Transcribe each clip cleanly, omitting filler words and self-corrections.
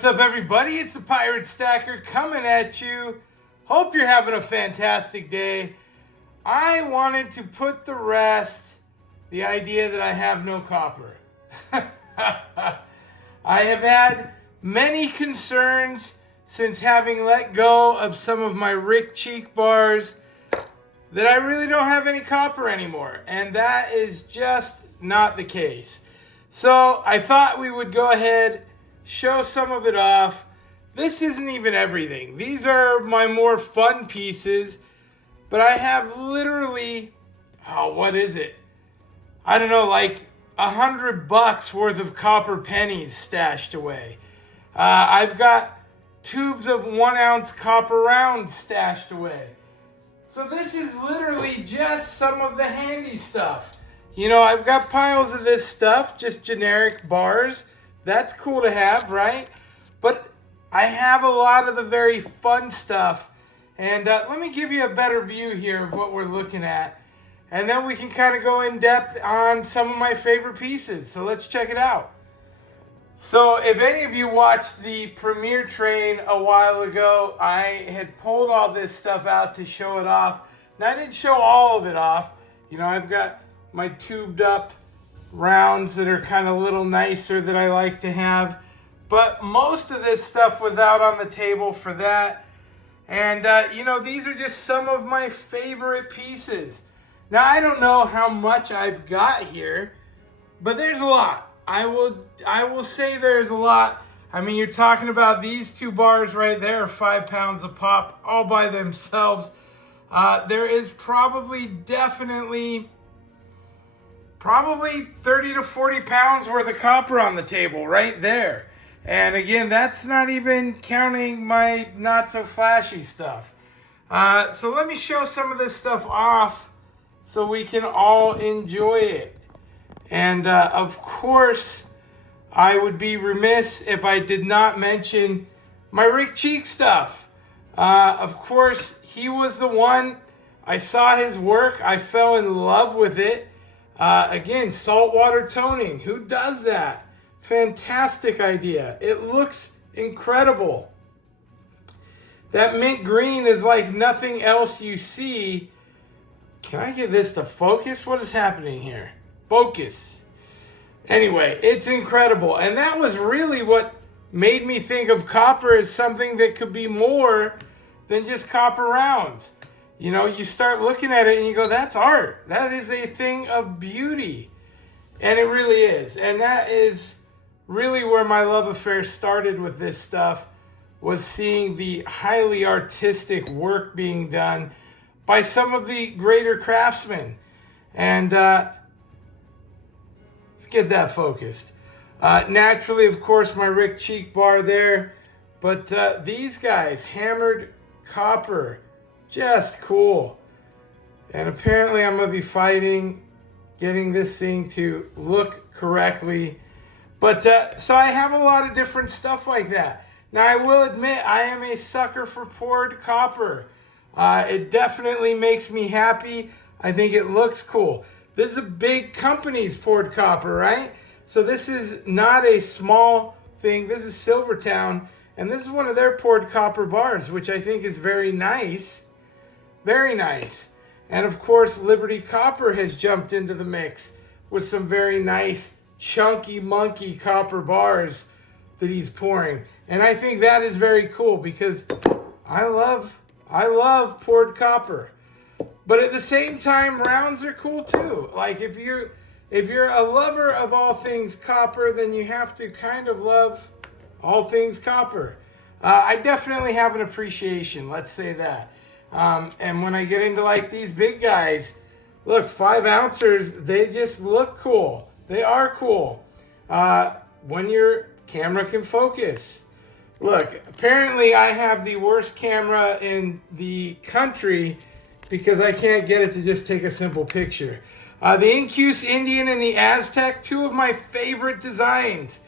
What's up, everybody? It's the Pirate Stacker coming at you. Hope you're having a fantastic day. I wanted to put to rest the idea that I have no copper. I have had many concerns since having let go of some of my Rick Cheek bars that I really don't have any copper anymore, and that is just not the case. So I thought we would go ahead, show some of it off. This isn't even everything. These are my more fun pieces, but I have literally, what is it? I don't know, like $100 worth of copper pennies stashed away. I've got tubes of 1 ounce copper rounds stashed away. So this is literally just some of the handy stuff. You know, I've got piles of this stuff, just generic bars. That's cool to have, right? But I have a lot of the very fun stuff. And let me give you a better view here of what we're looking at. And then we can kind of go in depth on some of my favorite pieces. So let's check it out. So if any of you watched the premiere train a while ago, I had pulled all this stuff out to show it off. Now I didn't show all of it off. You know, I've got my tubed up rounds that are kind of a little nicer that I like to have. But most of this stuff was out on the table for that. And, you know, these are just some of my favorite pieces. Now, I don't know how much I've got here, but there's a lot. I will say there's a lot. I mean, you're talking about these 2 bars right there, 5 pounds a pop, all by themselves. There is probably 30 to 40 pounds worth of copper on the table right there. And again, that's not even counting my not so flashy stuff. So let me show some of this stuff off so we can all enjoy it. And of course, I would be remiss if I did not mention my Rick Cheek stuff. Of course, he was the one. I saw his work. I fell in love with it. Again, saltwater toning. Who does that? Fantastic idea. It looks incredible. That mint green is like nothing else you see. Can I get this to focus? What is happening here? Focus. Anyway, it's incredible. And that was really what made me think of copper as something that could be more than just copper rounds. You know, you start looking at it and you go, that's art. That is a thing of beauty. And it really is. And that is really where my love affair started with this stuff, was seeing the highly artistic work being done by some of the greater craftsmen. And let's get that focused. Naturally, of course, my Rick Cheek bar there. But these guys, hammered copper, just cool. And apparently I'm going to be fighting getting this thing to look correctly. But so I have a lot of different stuff like that. Now I will admit I am a sucker for poured copper. It definitely makes me happy. I think it looks cool. This is a big company's poured copper, right? So this is not a small thing. This is Silvertown, and this is one of their poured copper bars, which I think is very nice. Very nice. And of course, Liberty Copper has jumped into the mix with some very nice, chunky monkey copper bars that he's pouring. And I think that is very cool because I love poured copper. But at the same time, rounds are cool too. Like if you're a lover of all things copper, then you have to kind of love all things copper. I definitely have an appreciation, let's say that. And when I get into like these big guys, look, 5 ounces, they just look cool. They are cool. When your camera can focus. Look, apparently I have the worst camera in the country because I can't get it to just take a simple picture. The Incuse Indian and the Aztec, 2 of my favorite designs.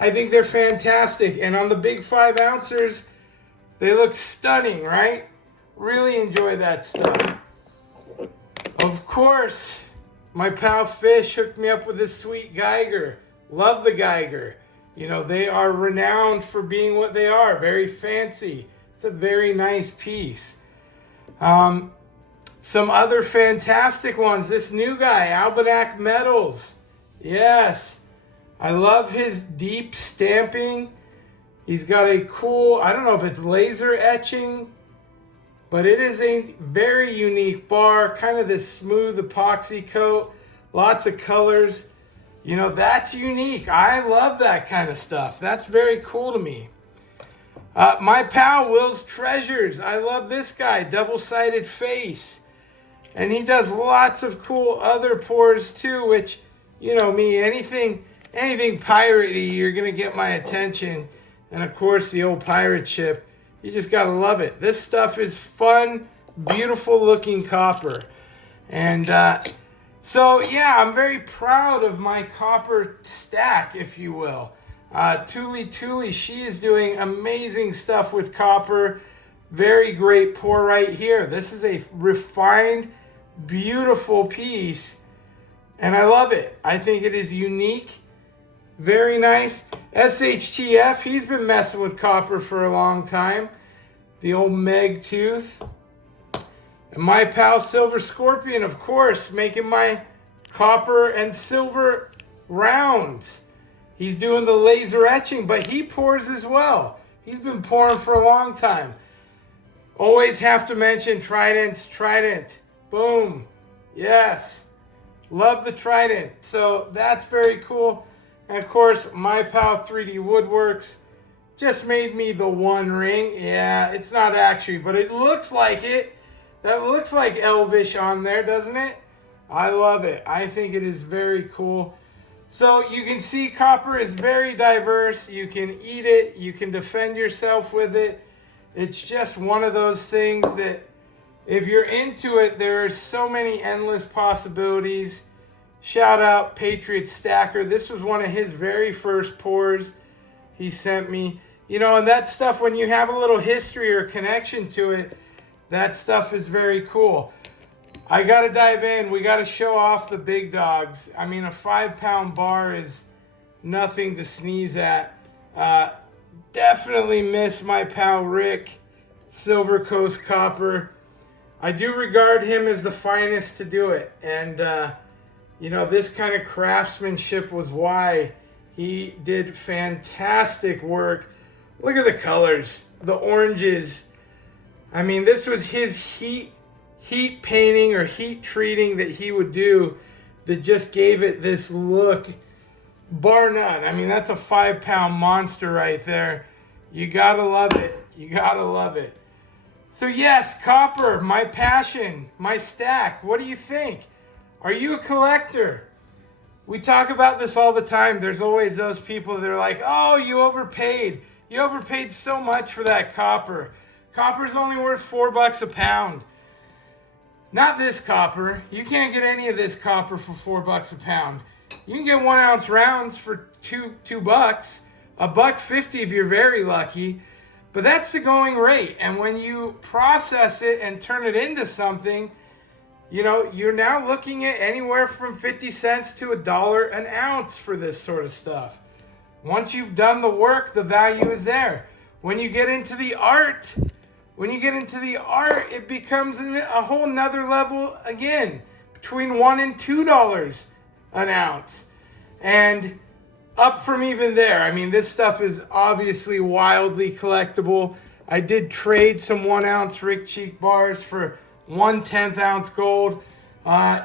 I think they're fantastic. And on the big 5 ounces, they look stunning, right? Really enjoy that stuff. Of course, my pal Fish hooked me up with this sweet Geiger. Love the Geiger. You know, they are renowned for being what they are, very fancy. It's a very nice piece. Some other fantastic ones. This new guy, Almanac Metals. Yes, I love his deep stamping. He's got a cool, I don't know if it's laser etching, but it is a very unique bar, kind of this smooth epoxy coat, lots of colors. You know, that's unique. I love that kind of stuff. That's very cool to me. My pal Will's Treasures. I love this guy, double-sided face. And he does lots of cool other pours too, which, you know me, anything piratey, you're going to get my attention. And of course, the old pirate ship. You just got to love it. This stuff is fun, beautiful looking copper. And so, yeah, I'm very proud of my copper stack, if you will. Tuli, she is doing amazing stuff with copper. Very great pour right here. This is a refined, beautiful piece. And I love it. I think it is unique. Very nice. SHTF, he's been messing with copper for a long time. The old Meg tooth. And my pal Silver Scorpion, of course, making my copper and silver rounds. He's doing the laser etching, but he pours as well. He's been pouring for a long time. Always have to mention Trident. Boom. Yes. Love the Trident. So that's very cool. And of course, my pal 3D Woodworks just made me the One Ring. Yeah, it's not actually, but it looks like it. That looks like elvish on there, doesn't it? I love it. I think it is very cool. So you can see copper is very diverse. You can eat it. You can defend yourself with it. It's just one of those things that if you're into it, there are so many endless possibilities. Shout out Patriot Stacker. This was one of his very first pours he sent me. You know, and that stuff, when you have a little history or connection to it, that stuff is very cool. I got to dive in. We got to show off the big dogs. I mean, a 5-pound bar is nothing to sneeze at. Definitely miss my pal Rick, Silver Coast Copper. I do regard him as the finest to do it. And, you know, this kind of craftsmanship was why he did fantastic work. Look at the colors, the oranges. I mean, this was his heat painting or heat treating that he would do that just gave it this look, bar none. I mean, that's a 5-pound monster right there. You gotta love it. You gotta love it. So yes, copper, my passion, my stack. What do you think? Are you a collector? We talk about this all the time. There's always those people that are like, oh, you overpaid. You overpaid so much for that copper. Copper's only worth $4 a pound. Not this copper. You can't get any of this copper for $4 a pound. You can get 1-ounce rounds for $2. $1.50 if you're very lucky. But that's the going rate. And when you process it and turn it into something, you know, you're now looking at anywhere from 50 cents to $1 an ounce for this sort of stuff. Once you've done the work, the value is there. When you get into the art, it becomes a whole nother level again, between $1 and $2 an ounce. And up from even there. I mean, this stuff is obviously wildly collectible. I did trade some 1-ounce Rick Cheek bars for 1/10 ounce gold.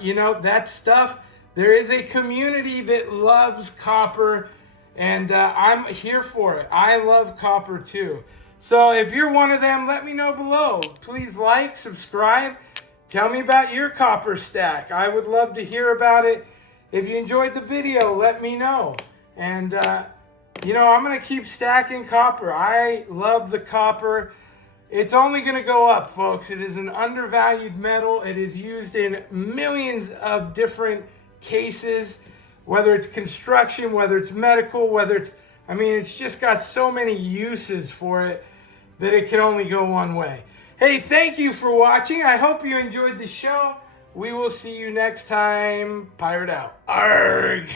You know, that stuff, there is a community that loves copper, and I'm here for it. I love copper too. So if you're one of them, let me know below. Please like, subscribe. Tell me about your copper stack. I would love to hear about it. If you enjoyed the video, let me know. And, you know, I'm going to keep stacking copper. I love the copper. It's only going to go up, folks. It is an undervalued metal. It is used in millions of different cases, whether it's construction, whether it's medical, whether it's, I mean, it's just got so many uses for it that it can only go one way. Hey, thank you for watching. I hope you enjoyed the show. We will see you next time. Pirate out. Arg!